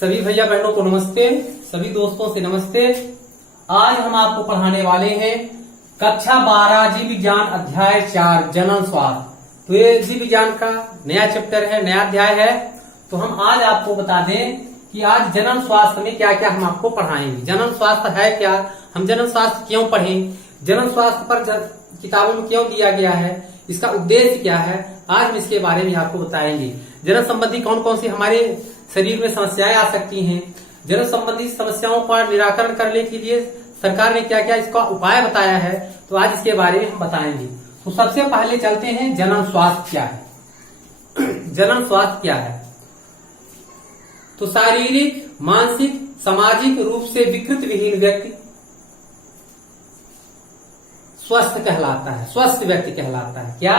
सभी भैया बहनों को नमस्ते, सभी दोस्तों से नमस्ते। आज हम आपको पढ़ाने वाले हैं कक्षा 12 जीव विज्ञान अध्याय 4 जनन स्वास्थ्य। तो ये जीव विज्ञान का नया चैप्टर है, नया अध्याय है। तो हम आज आपको बता दें कि आज जनन स्वास्थ्य में क्या क्या हम आपको पढ़ाएंगे। जनन स्वास्थ्य है क्या, हम जनन स्वास्थ्य क्यों पढ़ें, जनन स्वास्थ्य पर किताबों में क्यों दिया गया है, इसका उद्देश्य क्या है, आज हम इसके बारे में आपको बताएंगे। जनन संबंधी कौन कौन सी हमारे शरीर में समस्याएं आ सकती हैं, जनन संबंधी समस्याओं का निराकरण करने के लिए सरकार ने क्या क्या इसका उपाय बताया है, तो आज इसके बारे में हम बताएंगे। तो सबसे पहले चलते हैं जनन स्वास्थ्य क्या है। जनन स्वास्थ्य क्या है, तो शारीरिक, मानसिक, सामाजिक रूप से विकृत विहीन व्यक्ति स्वस्थ कहलाता है, स्वस्थ व्यक्ति कहलाता है। क्या,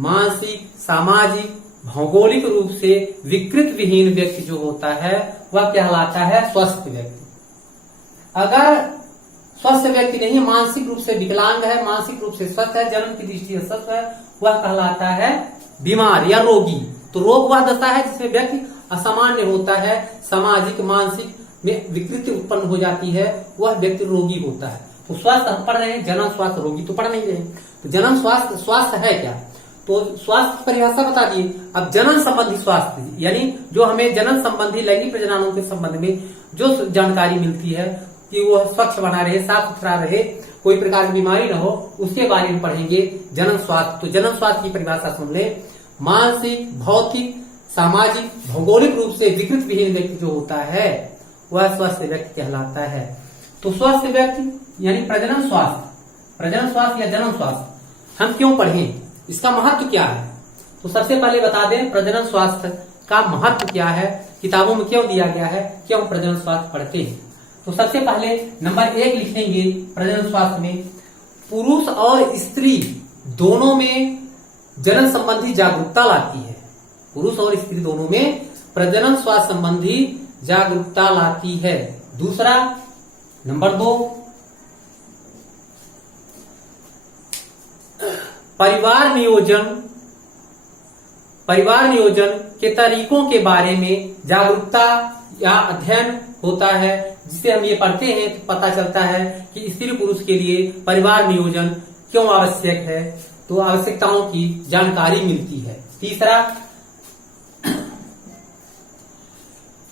मानसिक, सामाजिक, भौगोलिक रूप से विकृत विहीन व्यक्ति जो होता है वह कहलाता है स्वस्थ व्यक्ति। अगर स्वस्थ व्यक्ति नहीं, मानसिक रूप से विकलांग है, मानसिक रूप से स्वस्थ है, जन्म की दृष्टि से स्वस्थ है, वह कहलाता है बीमार या रोगी। तो रोग वह दशा है जिसमें व्यक्ति असामान्य होता है, सामाजिक मानसिक में विकृति उत्पन्न हो जाती है, वह व्यक्ति रोगी होता है। तो स्वास्थ्य हम पढ़ रहे हैं, जनन स्वास्थ्य, रोगी तो पढ़ नहीं रहे। तो जनन स्वास्थ्य, स्वास्थ्य है क्या, तो स्वास्थ्य की परिभाषा बता दिए। अब जनन संबंधी स्वास्थ्य यानी जो हमें जनन संबंधी लैंगिक प्रजननों के संबंध में जो जानकारी मिलती है कि वह स्वच्छ बना रहे, साफ सुथरा रहे, कोई प्रकार की बीमारी न हो, उसके बारे में पढ़ेंगे जनन स्वास्थ्य। तो जनन स्वास्थ्य की परिभाषा सुन ले, मानसिक, भौतिक, सामाजिक, भौगोलिक रूप से विकृत विहीन व्यक्ति जो होता है वह स्वस्थ व्यक्ति कहलाता है। तो स्वस्थ व्यक्ति यानी प्रजनन स्वास्थ्य, प्रजनन स्वास्थ्य या जनन स्वास्थ्य हम क्यों पढ़ें, इसका महत्व क्या है। तो सबसे पहले बता दें प्रजनन स्वास्थ्य का महत्व क्या है, किताबों में क्यों दिया गया है, क्यों हम प्रजनन स्वास्थ्य पढ़ते हैं। तो सबसे पहले नंबर 1 लिखेंगे प्रजनन स्वास्थ्य में, पुरुष और स्त्री दोनों में जनन संबंधी जागरूकता लाती है। पुरुष और स्त्री दोनों में प्रजनन स्वास्थ्य संबंधी जागरूकता लाती है। दूसरा नंबर 2, परिवार नियोजन के तरीकों के बारे में जागरूकता या अध्ययन होता है, जिसे हम ये पढ़ते हैं तो पता चलता है कि स्त्री पुरुष के लिए परिवार नियोजन क्यों आवश्यक है, तो आवश्यकताओं की जानकारी मिलती है। तीसरा,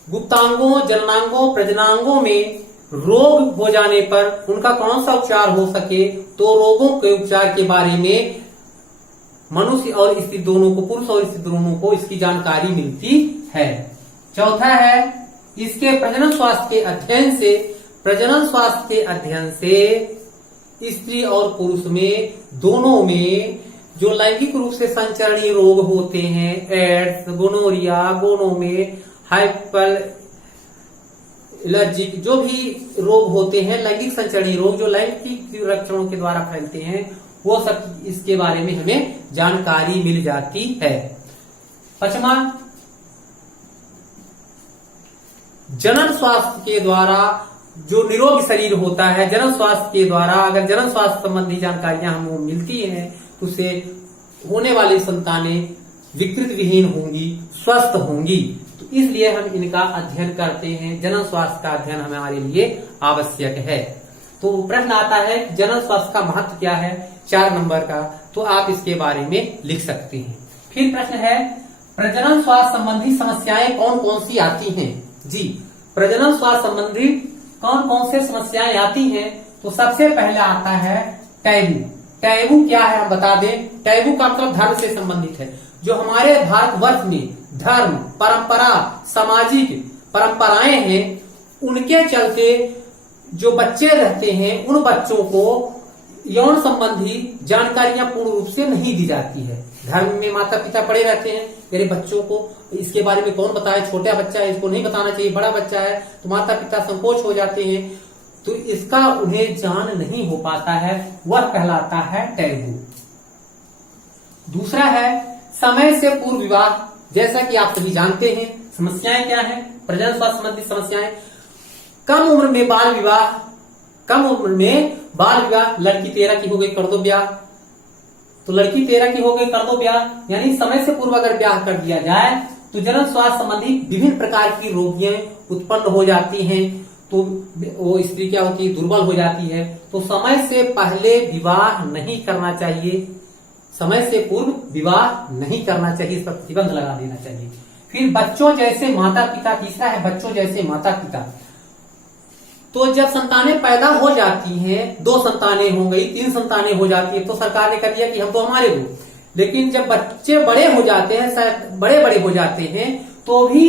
गुप्तांगों, जननांगों, प्रजननांगों में रोग हो जाने पर उनका कौन सा उपचार हो सके, तो रोगों के उपचार के बारे में मनुष्य और स्त्री दोनों को, पुरुष और स्त्री दोनों को इसकी जानकारी मिलती है। चौथा है, इसके प्रजनन स्वास्थ्य के अध्ययन से, प्रजनन स्वास्थ्य के अध्ययन से स्त्री और पुरुष में दोनों में जो लैंगिक रूप से संचरणीय रोग होते हैं, एड्स, गोनोरिया, गोनो में हाइपर एलर्जिक जो भी रोग होते हैं, लैंगिक संचरणीय रोग जो लैंगिक लक्षणों के द्वारा फैलते हैं, वो सब इसके बारे में हमें जानकारी मिल जाती है। पांचवा, जनन स्वास्थ्य के द्वारा जो निरोगी शरीर होता है, जनन स्वास्थ्य के द्वारा अगर जनन स्वास्थ्य संबंधी जानकारियां हमको मिलती हैं तो उससे होने वाली संतानें विकृत विहीन होंगी, स्वस्थ होंगी। तो इसलिए हम इनका अध्ययन करते हैं, जनन स्वास्थ्य का अध्ययन हमारे लिए आवश्यक है। तो प्रश्न आता है जनन स्वास्थ्य का महत्व क्या है, 4 नंबर का, तो आप इसके बारे में लिख सकते हैं। फिर प्रश्न है प्रजनन स्वास्थ्य संबंधी समस्याएं कौन कौन सी आती हैं। जी, प्रजनन स्वास्थ्य संबंधी कौन कौन से समस्याएं आती हैं, तो सबसे पहले आता है टैबू। टैबू क्या है हम बता दें, टैबू का मतलब धर्म से संबंधित है। जो हमारे भारतवर्ष में धर्म, परंपरा, सामाजिक परंपराएं हैं, उनके चलते जो बच्चे रहते हैं उन बच्चों को यौन संबंधी जानकारियां पूर्ण रूप से नहीं दी जाती है। धर्म में माता पिता पड़े रहते हैं, मेरे बच्चों को इसके बारे में कौन बताए, छोटा बच्चा है इसको नहीं बताना चाहिए, बड़ा बच्चा है तो माता पिता संकोच हो जाते हैं, तो इसका उन्हें ज्ञान नहीं हो पाता है, वह कहलाता है टैबू। दूसरा है समय से पूर्व विवाह। जैसा कि आप सभी जानते हैं समस्याएं क्या है, प्रजनन स्वास्थ्य संबंधी समस्याएं, कम उम्र में बाल विवाह, कम उम्र में बाल विवाह, लड़की 13 की हो गई कर दो ब्याह, तो लड़की 13 की हो गई कर दो ब्याह, यानी समय से पूर्व अगर ब्याह कर दिया जाए तो जनन स्वास्थ्य संबंधी विभिन्न प्रकार की रोगियां उत्पन्न हो जाती हैं, तो वो स्त्री क्या होती है, दुर्बल हो जाती है। तो समय से पहले विवाह नहीं करना चाहिए, समय से पूर्व विवाह नहीं करना चाहिए, इस पर प्रतिबंध लगा देना चाहिए। फिर बच्चों जैसे माता पिता, तीसरा है बच्चों जैसे माता पिता। तो जब संतानें पैदा हो जाती हैं, 2 संतानें हो गई, 3 संतानें हो जाती है, तो सरकार ने कर दिया कि हम तो हमारे हो। लेकिन जब बच्चे बड़े हो जाते हैं, शायद बड़े हो जाते हैं, तो भी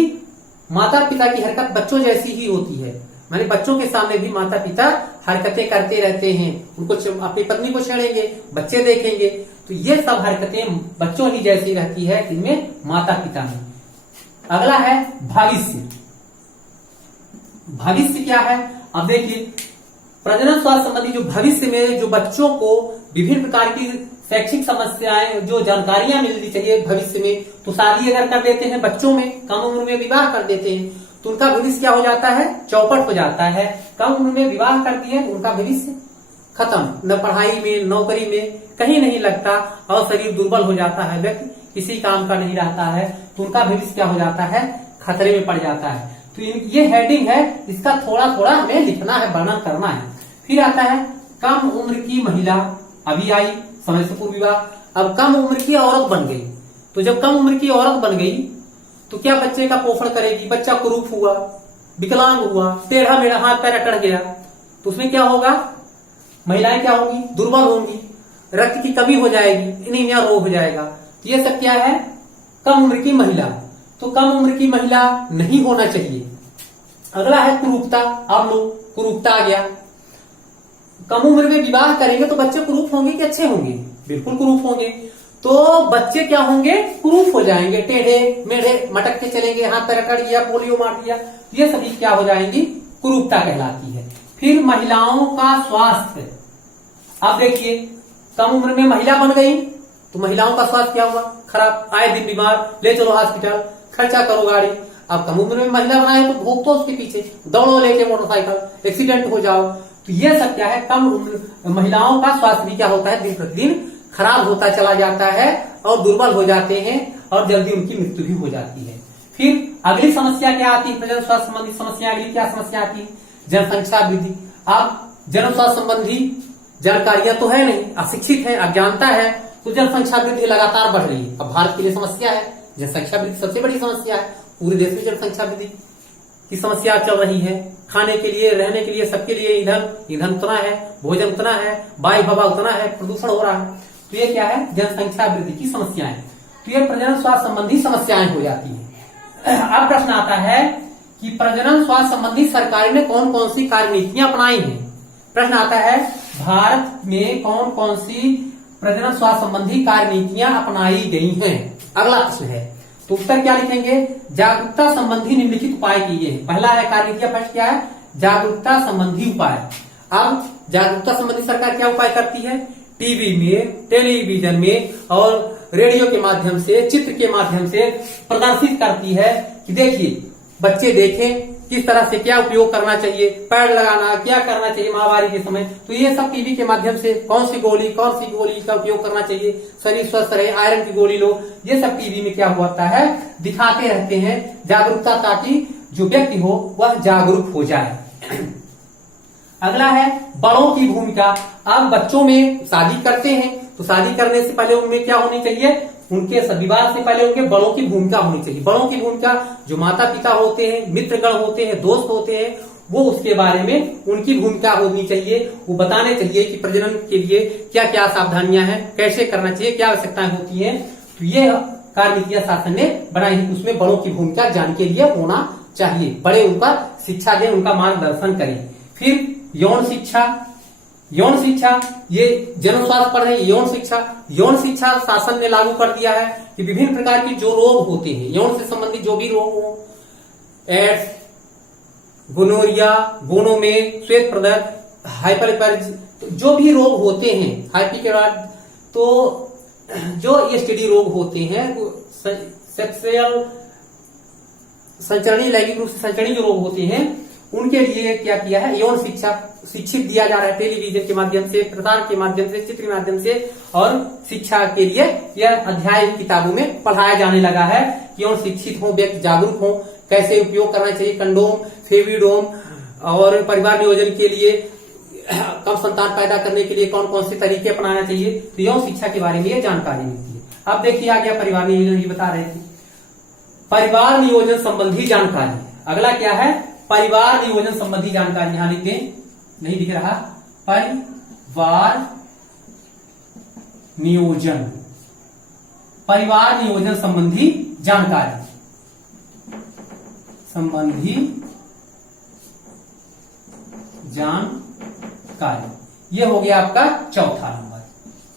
माता पिता की हरकत बच्चों जैसी ही होती है। माने बच्चों के सामने भी माता पिता हरकतें करते रहते हैं, उनको अपनी पत्नी को छेड़ेंगे, बच्चे देखेंगे, तो ये सब हरकतें बच्चों ही जैसी रहती है इनमें माता पिता में। अगला है भविष्य। भविष्य क्या है? अब देखिए, प्रजनन स्वास्थ्य संबंधी जो भविष्य में जो बच्चों को विभिन्न प्रकार की शैक्षिक समस्याएं, जो जानकारियां मिलनी चाहिए भविष्य में, तो शादी अगर कर देते हैं बच्चों में, कम उम्र में विवाह कर देते हैं, तो उनका भविष्य क्या हो जाता है, चौपट हो जाता है। कम उम्र में विवाह कर दिए, उनका भविष्य खत्म, न पढ़ाई में, नौकरी में कहीं नहीं लगता, और शरीर दुर्बल हो जाता है, व्यक्ति किसी काम का नहीं रहता है, तो उनका भविष्य क्या हो जाता है, खतरे में पड़ जाता है। तो ये हेडिंग है, इसका थोड़ा थोड़ा हमें लिखना है, वर्णन करना है। फिर आता है कम उम्र की महिला, अभी आई समय से पूर्व विवाह, अब कम उम्र की औरत बन गई। तो जब कम उम्र की औरत बन गई तो क्या बच्चे का पोषण करेगी, बच्चा कुरूप हुआ, विकलांग हुआ, टेढ़ा मेढ़ा, हाथ पैर अटक गया, तो उसमें क्या होगा, महिलाएं क्या होंगी, दुर्बल होंगी, रक्त की कमी हो जाएगी, एनीमिया रोग हो जाएगा। तो ये सब क्या है, कम उम्र की महिला। तो कम उम्र की महिला नहीं होना चाहिए। अगला है कुरूपता। अब लो, कुरूपता आ गया। कम उम्र में विवाह करेंगे तो बच्चे कुरूप होंगे कि अच्छे होंगे, बिल्कुल कुरूप होंगे। तो बच्चे क्या होंगे, कुरूप हो जाएंगे, टेढ़े मेढ़े मटक के चलेंगे, हाथ पैर अकड़ गया, पोलियो मार दिया, ये सभी क्या हो जाएंगी, कुरूपता कहलाती है। फिर महिलाओं का स्वास्थ्य। अब देखिए, कम उम्र में महिला बन गई तो महिलाओं का स्वास्थ्य क्या हुआ, खराब, आए दिन बीमार, ले चलो हॉस्पिटल, खर्चा करो गाड़ी। अब कम उम्र में महिला बनाए तो भोग तो उसके पीछे, दौड़ो लेके मोटरसाइकिल, एक्सीडेंट हो जाओ। तो ये सब क्या है, कम उम्र महिलाओं का स्वास्थ्य भी क्या होता है, दिन प्रतिदिन खराब होता चला जाता है, और दुर्बल हो जाते हैं, और जल्दी उनकी मृत्यु भी हो जाती है। फिर अगली समस्या क्या आती है, प्रजनन स्वास्थ्य संबंधी समस्या, अगली क्या समस्या आती है, जनसंख्या वृद्धि। अब जन्म स्वास्थ्य संबंधी जानकारियां तो है नहीं, अशिक्षित है, अज्ञानता है, तो जनसंख्या वृद्धि लगातार बढ़ रही है। अब भारत के लिए समस्या है, जनसंख्या वृद्धि सबसे बड़ी समस्या है, पूरे देश में जनसंख्या वृद्धि की समस्या चल रही है। खाने के लिए, रहने के लिए, सबके लिए ईंधन उतना है, भोजन उतना है, वायु हवा उतना है, प्रदूषण हो रहा है। तो ये क्या है, जनसंख्या वृद्धि की समस्याएं। तो ये प्रजनन स्वास्थ्य संबंधी समस्याएं हो जाती है। अब प्रश्न आता है कि प्रजनन स्वास्थ्य संबंधी सरकार ने कौन कौन सी कार्यनीतियां अपनाई हैं। प्रश्न आता है, भारत में कौन कौन सी प्रजनन स्वास्थ्य संबंधी कार्यनीतियां अपनाई गई हैं। अगला प्रश्न है, तो उत्तर क्या लिखेंगे, जागरूकता संबंधी निम्नलिखित उपाय किए हैं। पहला है कार्यनीतियां, फर्स्ट क्या है, जागरूकता संबंधी उपाय। अब जागरूकता संबंधी सरकार क्या उपाय करती है, टीवी में, टेलीविजन में और रेडियो के माध्यम से, चित्र के माध्यम से प्रदर्शित करती है कि देखिए, बच्चे देखें किस तरह से क्या उपयोग करना चाहिए, पैड लगाना क्या करना चाहिए महामारी के समय। तो ये सब टीवी के माध्यम से, कौन सी गोली का उपयोग करना चाहिए, शरीर स्वस्थ रहे, आयरन की गोली लो, ये सब टीवी में क्या होता है, दिखाते रहते हैं जागरूकता, ताकि जो व्यक्ति हो वह जागरूक हो जाए। अगला है बड़ों की भूमिका। अब बच्चों में शादी करते हैं तो शादी करने से पहले उनमें क्या होनी चाहिए, उनके विवाह से पहले उनके बड़ों की भूमिका होनी चाहिए। बड़ों की भूमिका, जो माता पिता होते हैं, मित्रगण होते हैं, दोस्त होते हैं, वो उसके बारे में उनकी भूमिका होनी चाहिए। वो बताने चाहिए कि प्रजनन के लिए क्या क्या सावधानियां हैं, कैसे करना चाहिए, क्या आवश्यकताएं होती हैं। तो ये कार्यनीतियां शासन ने बनाई है, उसमें बड़ों की भूमिका जान के लिए होना चाहिए। बड़े उनका शिक्षा दें, उनका मार्गदर्शन करें। फिर यौन शिक्षा, ये जन्म स्वास्थ्य पढ़ रहे, यौन शिक्षा शासन ने लागू कर दिया है कि विभिन्न प्रकार की जो रोग होते हैं, यौन से संबंधित जो भी रोग हो, एड्स, गोनोरिया, गोनो में श्वेत प्रदर्भ, हाइपर, जो भी रोग होते हैं, हाइपी के बाद, तो जो एसटीडी रोग होते हैं, सेक्सुअल संचरणीय, लैंगिक रूप से संचरणीय जो रोग होते हैं, उनके लिए क्या किया है, यौन शिक्षा शिक्षित दिया जा रहा है टेलीविजन के माध्यम से, प्रसार के माध्यम से, चित्र के माध्यम से, और शिक्षा के लिए यह अध्याय किताबों में पढ़ाया जाने लगा है कि यौन शिक्षित हो, व्यक्ति जागरूक हो, कैसे उपयोग करना चाहिए कंडोम, फेविडोम, और परिवार नियोजन के लिए कम संतान पैदा करने के लिए कौन कौन से तरीके अपनाना चाहिए, तो यौन शिक्षा के बारे में यह जानकारी मिलती है। अब देखिए आ गया परिवार नियोजन, ये बता रहे थे परिवार नियोजन संबंधी जानकारी। अगला क्या है, परिवार नियोजन संबंधी जानकारी, यहां लिख दें, नहीं दिख रहा, परिवार नियोजन, परिवार नियोजन संबंधी जानकारी, संबंधी जानकारी, यह हो गया आपका चौथा नंबर,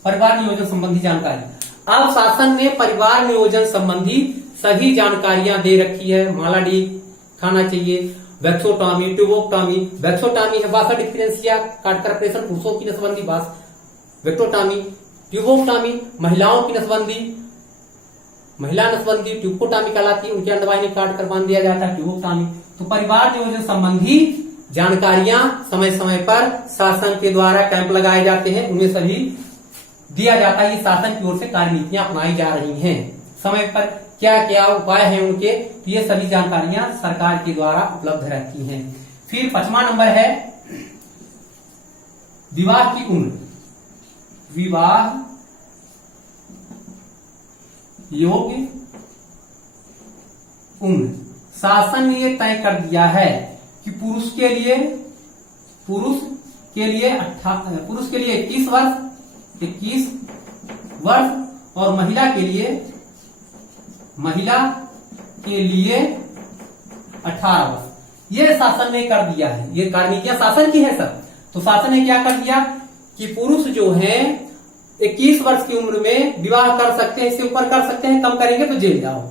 परिवार नियोजन संबंधी जानकारी। अब शासन ने परिवार नियोजन संबंधी सभी जानकारियां दे रखी है। माला डी खाना चाहिए, वैक्सोटॉमी, ट्यूबोक्टॉमी, वैक्सोटॉमी है वासा डिफरेंशिया काटकर ऑपरेशन, पुरुषों की नसबंदी, वेक्टोटॉमी, ट्यूबोक्टॉमी महिलाओं की नसबंदी, महिला नसबंदी ट्यूबोक्टॉमी कहलाती है, उनके अंडवाहिनी काट कर बांध दिया जाता है, ट्यूबोक्टॉमी। तो परिवार नियोजन संबंधी जानकारियां समय समय पर शासन के द्वारा कैंप लगाए जाते हैं, उनमें सभी दिया जाता है। ये शासन की ओर से कार्यनीतियां अपनाई जा रही हैं, समय पर क्या क्या उपाय हैं उनके, तो ये सभी जानकारियां सरकार के द्वारा उपलब्ध रहती हैं। फिर 5वां नंबर है विवाह की उम्र, विवाह योग्य उम्र। शासन ने ये तय कर दिया है कि पुरुष के लिए 21 वर्ष और महिला के लिए 18 वर्ष, ये शासन ने कर दिया है। ये कार्यनीतियां शासन की है सब। तो शासन ने क्या कर दिया कि पुरुष जो है 21 वर्ष की उम्र में विवाह कर सकते हैं, इससे ऊपर कर सकते हैं, कम करेंगे तो जेल जाओ,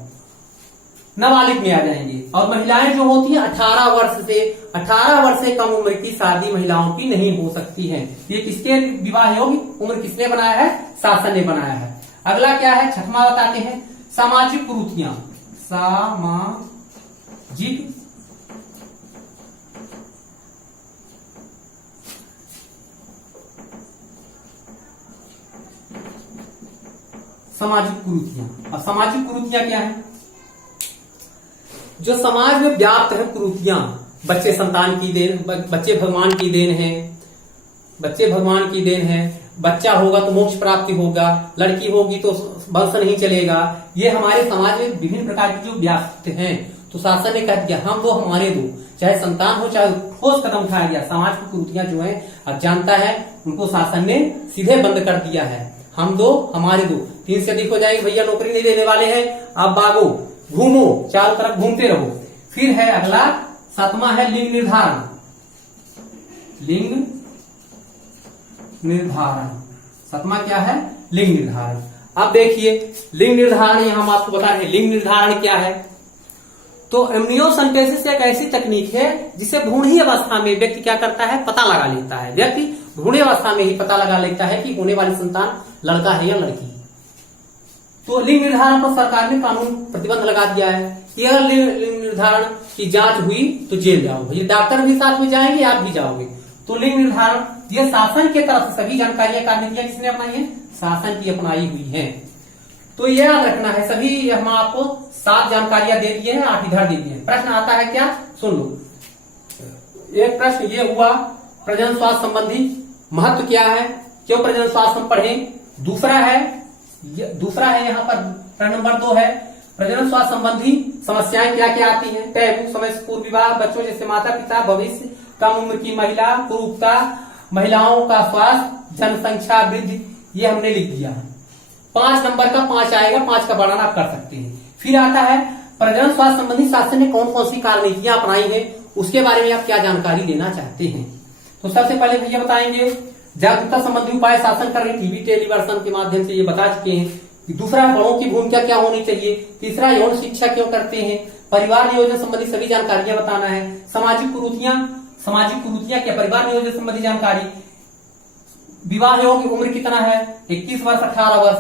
नाबालिग में आ जाएंगे। और महिलाएं जो होती हैं 18 वर्ष से कम उम्र की शादी महिलाओं की नहीं हो सकती है। ये किसके विवाह योग्य उम्र किसने बनाया है, शासन ने बनाया है। अगला क्या है, 6वां बताते हैं सामाजिक कुरीतियां, सामाजिक कुरीतियां। अब सामाजिक कुरीतियां क्या है, जो समाज में व्याप्त है कुरीतियां, बच्चे संतान की देन, बच्चे भगवान की देन है, बच्चे भगवान की देन है, बच्चा होगा तो मोक्ष प्राप्ति होगा, लड़की होगी तो वंश नहीं चलेगा, ये हमारे समाज में विभिन्न प्रकार की जो व्याप्त हैं। तो शासन ने कह दिया हम दो हमारे दो, चाहे संतान हो चाहे ठोस कदम उठाया गया, समाज की कुरीतियां जो है अब जानता है उनको शासन ने सीधे बंद कर दिया है। हम दो हमारे दो, 3 से अधिक हो जाएगी, भैया नौकरी नहीं देने वाले हैं, आप भागो, घूमो, चारों तरफ घूमते रहो। फिर है अगला 7वां है लिंग निर्धारण, लिंग निर्धारण। 7वां क्या है, लिंग निर्धारण। अब देखिए लिंग निर्धारण, यहां हम आपको बता रहे हैं लिंग निर्धारण क्या है। तो एम्नियोसेंटेसिस एक ऐसी तकनीक है जिसे भ्रूणीय अवस्था में व्यक्ति क्या करता है, पता लगा लेता है। व्यक्ति भ्रूणीय अवस्था में ही पता लगा लेता है कि होने वाली संतान लड़का है या लड़की। तो लिंग निर्धारण पर सरकार ने कानून प्रतिबंध लगा दिया है कि अगर लिंग निर्धारण की जांच हुई तो जेल जाओ, ये डॉक्टर भी साथ में जाएंगे, आप भी जाओगे। तो लिंग निर्धारण ये शासन की तरफ से सभी जानकारियां कार्यनीतियां किसने अपनाई है, शासन की अपनाई हुई है। तो यह याद रखना है, सभी हम आपको 7 जानकारियां दे दिए हैं, 8 इधर दे दिए हैं। प्रश्न आता है क्या, सुन लो। एक प्रश्न ये हुआ प्रजनन स्वास्थ्य संबंधी महत्व क्या है, क्यों प्रजनन स्वास्थ्य हम पढ़ें। दूसरा है यहाँ पर प्रश्न नंबर 2 है प्रजनन स्वास्थ्य संबंधी समस्याएं क्या क्या आती हैं। टैबू, समय से पूर्व विवाह, बच्चों जैसे माता पिता, भविष्य, कम उम्र की महिला, कुरूपता, महिलाओं का स्वास्थ्य, जनसंख्या वृद्धि, ये हमने लिख दिया है। 5 नंबर का 5 आएगा, 5 का बढ़ाना आप कर सकते हैं। फिर आता है प्रजनन स्वास्थ्य संबंधी शासन ने कौन कौन सी कार्यनीतियां अपनाई है, उसके बारे में आप क्या जानकारी देना चाहते हैं। तो सबसे पहले भैया बताएंगे जागरूकता संबंधी उपाय शासन कर रहे, टीवी टेलीविजन के माध्यम से ये बता चुके हैं। दूसरा बड़ों की भूमिका क्या होनी चाहिए। तीसरा यौन शिक्षा क्यों करते हैं। परिवार नियोजन संबंधी सभी जानकारियां बताना है। सामाजिक कुरीतियां क्या, परिवार नियोजन संबंधी जानकारी। विवाह योग्य उम्र कितना है, 21 वर्ष 18 वर्ष।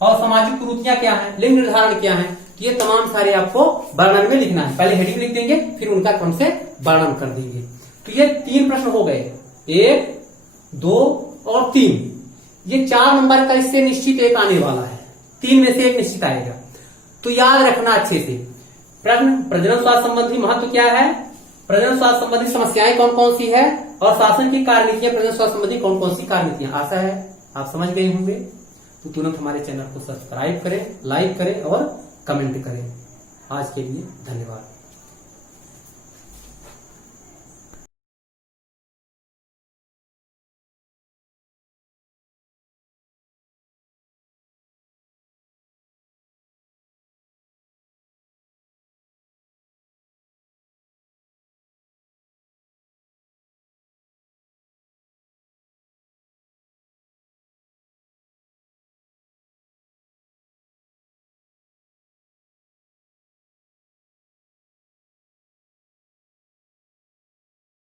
और सामाजिक कुरीतियां क्या है, लिंग निर्धारण क्या है, तो ये तमाम सारे आपको वर्णन में लिखना है। पहले हेडिंग लिख देंगे, फिर उनका क्रम से वर्णन कर देंगे। तो ये 3 प्रश्न हो गए, 1, 2 और 3। ये 4 नंबर का इससे निश्चित एक आने वाला है, 3 में से एक निश्चित आएगा। तो याद रखना अच्छे से। प्रश्न, प्रजनन स्वास्थ्य संबंधी महत्व क्या है, प्रजनन स्वास्थ्य संबंधी समस्याएं कौन कौन सी है, और शासन की कार्यनीतियां प्रजनन स्वास्थ्य संबंधी कौन कौन सी कार्यनीतियां। आशा है आप समझ गए होंगे। तो तुरंत हमारे चैनल को सब्सक्राइब करें, लाइक करें और कमेंट करें। आज के लिए धन्यवाद।